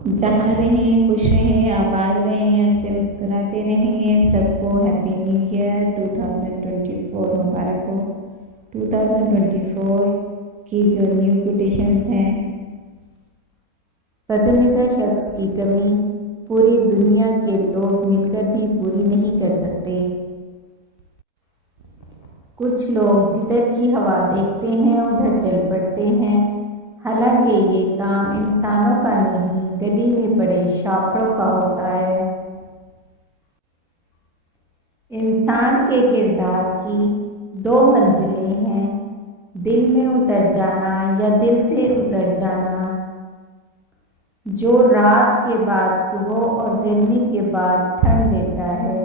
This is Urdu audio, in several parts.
جہاں رہیں خوش رہیں، آباد رہیں، ہنستے مسکراتے رہیں۔ سب کو ہیپی نیو ایئر 2024 مبارک ہو۔ 2024 کی جو نیو کوٹیشنز ہیں، پسندیدہ شخص کی کمی پوری دنیا کے لوگ مل کر بھی پوری نہیں کر سکتے۔ کچھ لوگ جدھر کی ہوا دیکھتے ہیں ادھر چل پڑتے ہیں، حالانکہ یہ کام انسانوں کا نہیں، گلی میں پڑے شاپروں کا ہوتا ہے۔ انسان کے کردار کی دو منزلیں ہیں، دل میں اتر جانا یا دل سے اتر جانا۔ جو رات کے بعد صبح اور گرمی کے بعد ٹھنڈ دیتا ہے،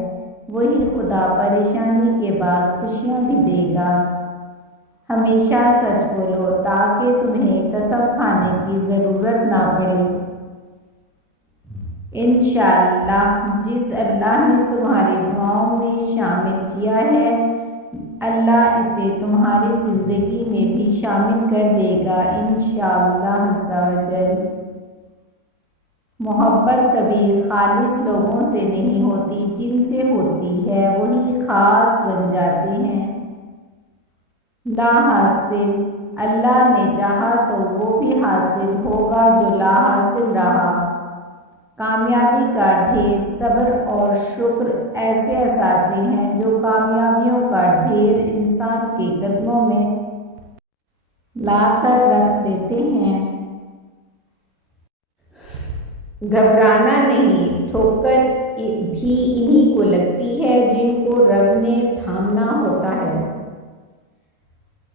وہی خدا پریشانی کے بعد خوشیاں بھی دے گا۔ ہمیشہ سچ بولو تاکہ تمہیں قسم کھانے کی ضرورت نہ پڑے۔ انشاءاللہ جس اللہ نے تمہاری دعاؤں میں شامل کیا ہے، اللہ اسے تمہاری زندگی میں بھی شامل کر دے گا انشاءاللہ عز و جل۔ محبت کبھی خالص لوگوں سے نہیں ہوتی، جن سے ہوتی ہے وہی خاص بن جاتے ہیں۔ لا حاصل اللہ نے چاہا تو وہ بھی حاصل ہوگا جو لا حاصل رہا۔ کامیابی کا ڈھیر صبر اور شکر ایسے اثاثے ہیں جو کامیابیوں کا ڈھیر انسان کے قدموں میں لا کر رکھ دیتے ہیں۔ گھبرانا نہیں، ٹھوکر بھی انہی کو لگتی ہے جن کو رب نے تھامنا ہوتا ہے۔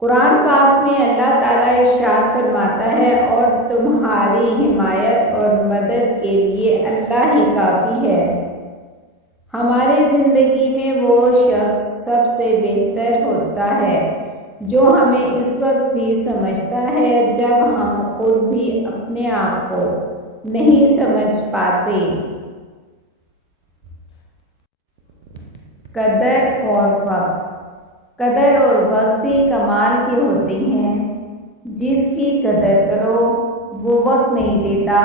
قرآن پاک میں اللہ تعالیٰ ارشاد فرماتا ہے، اور تمہاری حمایت اور مدد کے لیے اللہ ہی کافی ہے۔ ہماری زندگی میں وہ شخص سب سے بہتر ہوتا ہے جو ہمیں اس وقت بھی سمجھتا ہے جب ہم خود بھی اپنے آپ کو نہیں سمجھ پاتے۔ قدر اور وقت بھی کمال کے ہوتے ہیں۔ جس کی قدر کرو وہ وقت نہیں دیتا،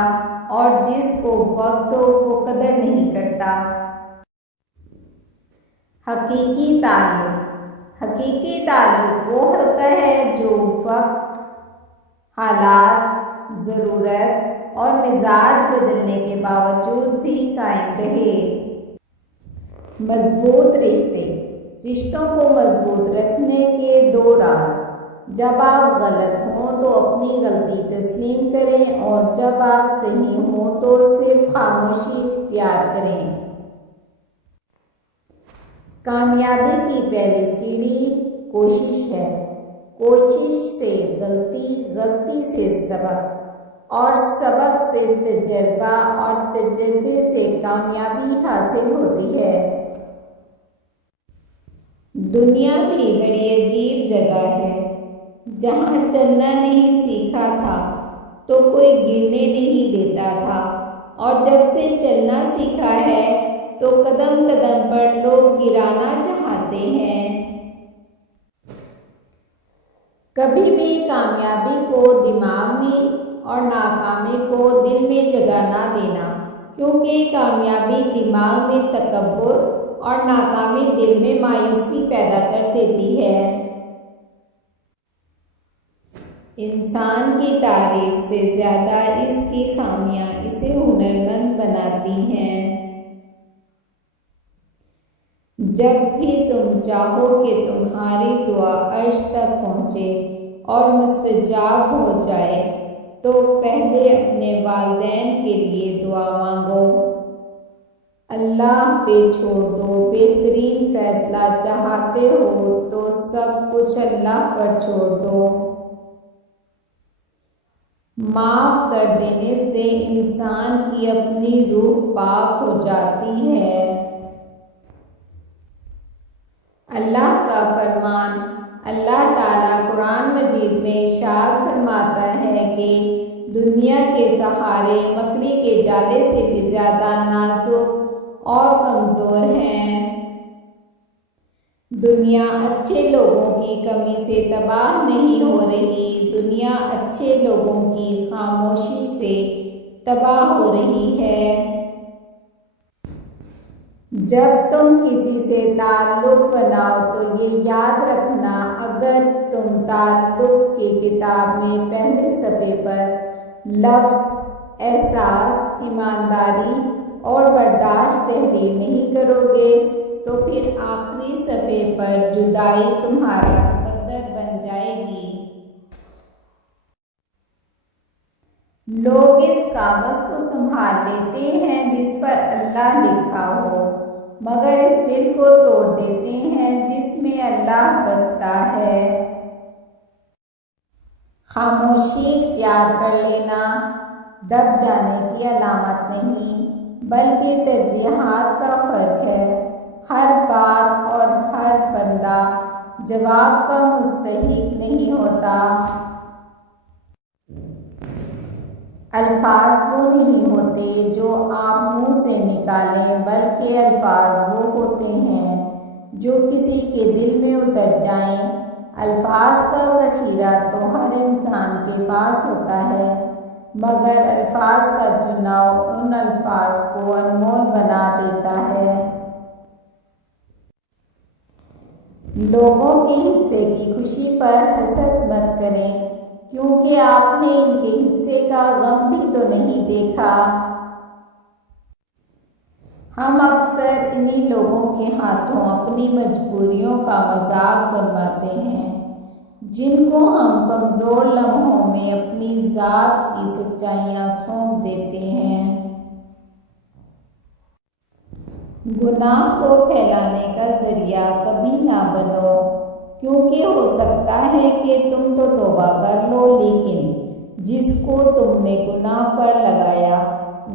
اور جس کو وقت دو وہ قدر نہیں کرتا۔ حقیقی تعلق وہ ہوتا ہے جو وقت، حالات، ضرورت اور مزاج بدلنے کے باوجود بھی قائم رہے۔ مضبوط رشتوں کو مضبوط رکھنے کے دو راز۔ جب آپ غلط ہوں تو اپنی غلطی تسلیم کریں، اور جب آپ صحیح ہوں تو صرف خاموشی اختیار کریں۔ کامیابی کی پہلی سیڑھی کوشش ہے۔ کوشش سے غلطی سے سبق، اور سبق سے تجربہ، اور تجربے سے کامیابی حاصل ہوتی ہے۔ دنیا بھی بڑی عجیب جگہ ہے۔ جہاں چلنا نہیں سیکھا تھا تو کوئی گرنے نہیں دیتا تھا، اور جب سے چلنا سیکھا ہے تو قدم قدم پر لوگ گرانا چاہتے ہیں۔ کبھی بھی کامیابی کو دماغ میں اور ناکامی کو دل میں جگہ نہ دینا، کیونکہ کامیابی دماغ میں تکبر اور ناکامی دل میں مایوسی پیدا کر دیتی ہے۔ انسان کی تعریف سے زیادہ اس کی خامیاں اسے ہنرمند بناتی ہیں۔ جب بھی تم چاہو کہ تمہاری دعا عرش تک پہنچے اور مستجاب ہو جائے تو پہلے اپنے والدین کے لیے دعا مانگو۔ اللہ پہ چھوڑ دو، بہترین فیصلہ چاہتے ہو تو سب کچھ اللہ پر چھوڑ دو۔ معاف کر دینے سے انسان کی اپنی روح پاک ہو جاتی ہے۔ اللہ کا فرمان، اللہ تعالیٰ قرآن مجید میں ارشاد فرماتا ہے کہ دنیا کے سہارے مکڑی کے جالے سے بھی زیادہ نازک اور کمزور ہیں۔ دنیا اچھے لوگوں کی کمی سے تباہ نہیں ہو رہی، دنیا اچھے لوگوں کی خاموشی سے تباہ ہو رہی ہے۔ جب تم کسی سے تعلق بناؤ تو یہ یاد رکھنا، اگر تم تعلق کی کتاب میں پہلے صفحے پر لفظ احساس، ایمانداری اور برداشت تحریر نہیں کرو گے تو پھر آخری صفحے پر جدائی تمہارا مقدر بن جائے گی۔ لوگ اس کاغذ کو سنبھال لیتے ہیں جس پر اللہ لکھا ہو، مگر اس دل کو توڑ دیتے ہیں جس میں اللہ بستا ہے۔ خاموشی اختیار کر لینا دب جانے کی علامت نہیں، بلکہ ترجیحات کا فرق ہے۔ ہر بات اور ہر بندہ جواب کا مستحق نہیں ہوتا۔ الفاظ وہ نہیں ہوتے جو آپ منہ سے نکالیں، بلکہ الفاظ وہ ہوتے ہیں جو کسی کے دل میں اتر جائیں۔ الفاظ کا ذخیرہ تو ہر انسان کے پاس ہوتا ہے، مگر الفاظ کا چناؤ ان الفاظ کو انمول بنا دیتا ہے۔ لوگوں کے حصے کی خوشی پر حسد مت کریں، کیونکہ آپ نے ان کے حصے کا غم بھی تو نہیں دیکھا۔ ہم اکثر انہی لوگوں کے ہاتھوں اپنی مجبوریوں کا مذاق بنواتے ہیں، جن کو ہم کمزور لمحوں میں اپنی ذات کی سچائیاں سونپ دیتے ہیں۔ گناہ کو پھیلانے کا ذریعہ کبھی نہ بنو، کیونکہ ہو سکتا ہے کہ تم تو توبہ کر لو، لیکن جس کو تم نے گناہ پر لگایا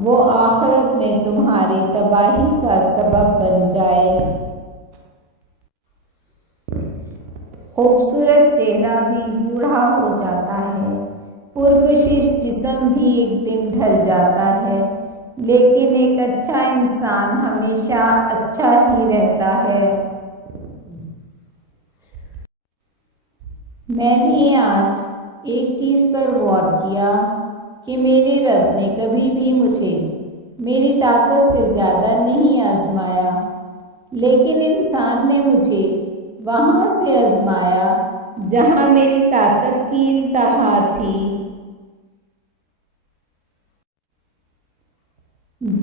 وہ آخرت میں تمہاری تباہی کا سبب بن جائے۔ خوبصورت چہرہ بھی بوڑھا ہو جاتا ہے، پرکشش جسم بھی ایک دن ڈھل جاتا ہے، لیکن ایک اچھا انسان ہمیشہ اچھا ہی رہتا ہے۔ میں نے آج ایک چیز پر غور کیا کہ میرے رب نے کبھی بھی مجھے میری طاقت سے زیادہ نہیں آزمایا، لیکن انسان نے مجھے وہاں سے آزمایا جہاں میری طاقت کی انتہا تھی۔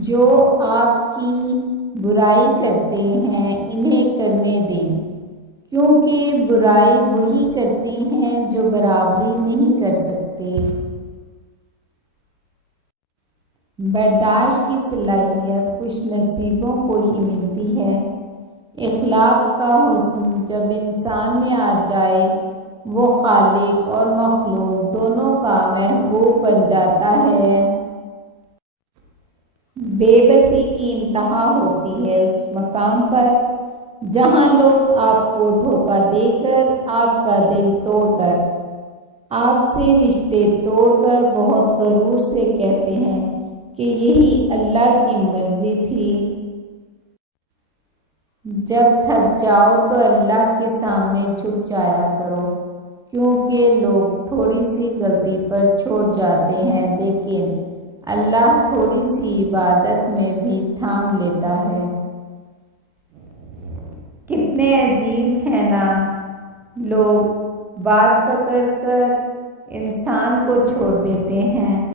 جو آپ کی برائی کرتے ہیں انہیں کرنے دیں، کیونکہ برائی وہی کرتے ہیں جو برابری نہیں کر سکتے۔ برداشت کی صلاحیت خوش نصیبوں کو ہی ملتی ہے۔ اخلاق کا حسن جب انسان میں آ جائے وہ خالق اور مخلوق دونوں کا محبوب بن جاتا ہے۔ بے بسی کی انتہا ہوتی ہے اس مقام پر جہاں لوگ آپ کو دھوکہ دے کر، آپ کا دل توڑ کر، آپ سے رشتے توڑ کر بہت غرور سے کہتے ہیں کہ یہی اللہ کی مرضی تھی۔ جب تھک جاؤ تو اللہ کے سامنے جھک جایا کرو، کیونکہ لوگ تھوڑی سی غلطی پر چھوڑ جاتے ہیں، لیکن اللہ تھوڑی سی عبادت میں بھی تھام لیتا ہے۔ کتنے عجیب ہیں نا، لوگ بات پکڑ کر انسان کو چھوڑ دیتے ہیں۔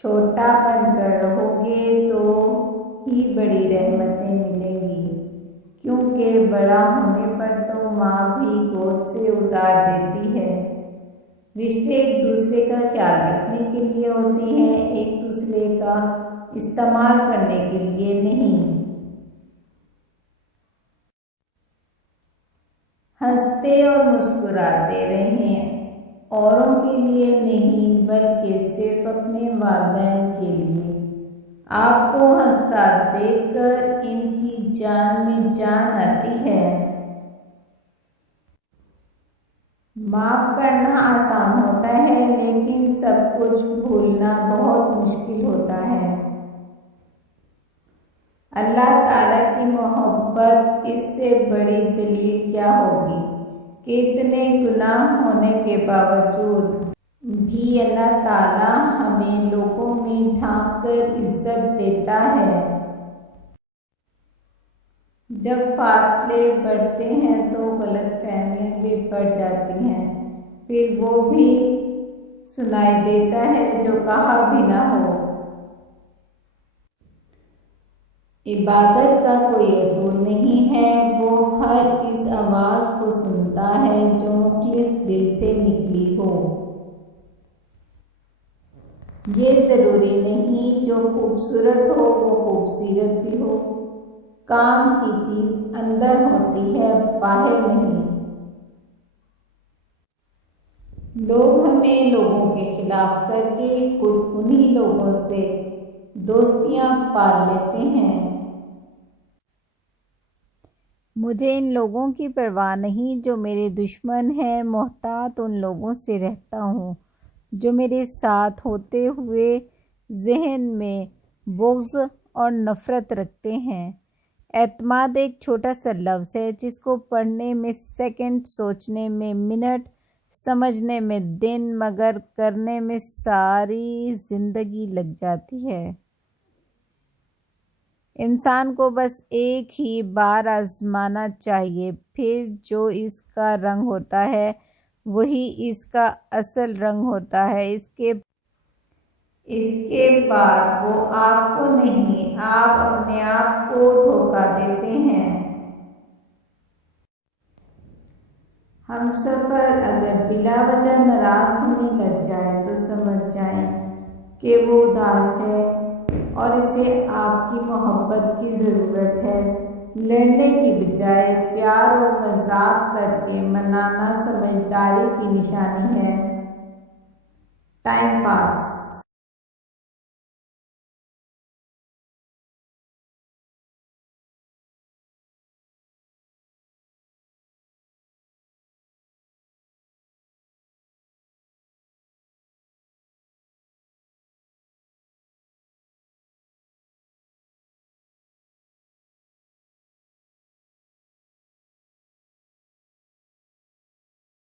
چھوٹا بن کر رہو گے تو ہی بڑی رحمتیں ملیں گی، کیونکہ بڑا ہونے پر تو ماں بھی گود سے اتار دیتی ہے۔ رشتے ایک دوسرے کا خیال رکھنے کے لیے ہوتے ہیں، ایک دوسرے کا استعمال کرنے کے لیے نہیں۔ ہنستے اور مسکراتے رہیں، اوروں کے لیے نہیں بلکہ صرف اپنے والدین کے لیے۔ آپ کو ہنستا دیکھ کر ان کی جان میں جان آتی ہے۔ معاف کرنا آسان ہوتا ہے، لیکن سب کچھ بھولنا بہت مشکل ہوتا ہے۔ اللہ تعالیٰ کی محبت اس سے بڑی دلیل کیا ہوگی کہ اتنے گناہ ہونے کے باوجود بھی اللہ تعالیٰ ہمیں لوگوں میں ڈھانپ کر عزت دیتا ہے۔ جب فاصلے بڑھتے ہیں تو غلط فہمیاں بھی بڑھ جاتی ہیں، پھر وہ بھی سنائی دیتا ہے جو کہا بھی نہ ہو۔ عبادت کا کوئی اصول نہیں ہے، وہ ہر اس آواز کو سنتا ہے جو مخلص دل سے نکلی ہو۔ یہ ضروری نہیں جو خوبصورت ہو وہ خوبصورت بھی ہو، کام کی چیز اندر ہوتی ہے، باہر نہیں۔ لوگ ہمیں لوگوں کے خلاف کر کے خود انہی لوگوں سے دوستیاں پال لیتے ہیں۔ مجھے ان لوگوں کی پرواہ نہیں جو میرے دشمن ہیں، محتاط ان لوگوں سے رہتا ہوں جو میرے ساتھ ہوتے ہوئے ذہن میں بغض اور نفرت رکھتے ہیں۔ اعتماد ایک چھوٹا سا لفظ ہے جس کو پڑھنے میں سیکنڈ، سوچنے میں منٹ، سمجھنے میں دن، مگر کرنے میں ساری زندگی لگ جاتی ہے۔ انسان کو بس ایک ہی بار آزمانا چاہیے، پھر جو اس کا رنگ ہوتا ہے وہی اس کا اصل رنگ ہوتا ہے۔ اس کے بعد وہ آپ کو نہیں، آپ اپنے آپ کو دھوکہ دیتے ہیں۔ ہم سفر اگر بلا وجہ ناراض ہونے لگ جائے تو سمجھ جائیں کہ وہ اداس ہے اور اسے آپ کی محبت کی ضرورت ہے۔ لڑنے کی بجائے پیار اور مذاق کر کے منانا سمجھداری کی نشانی ہے۔ Time pass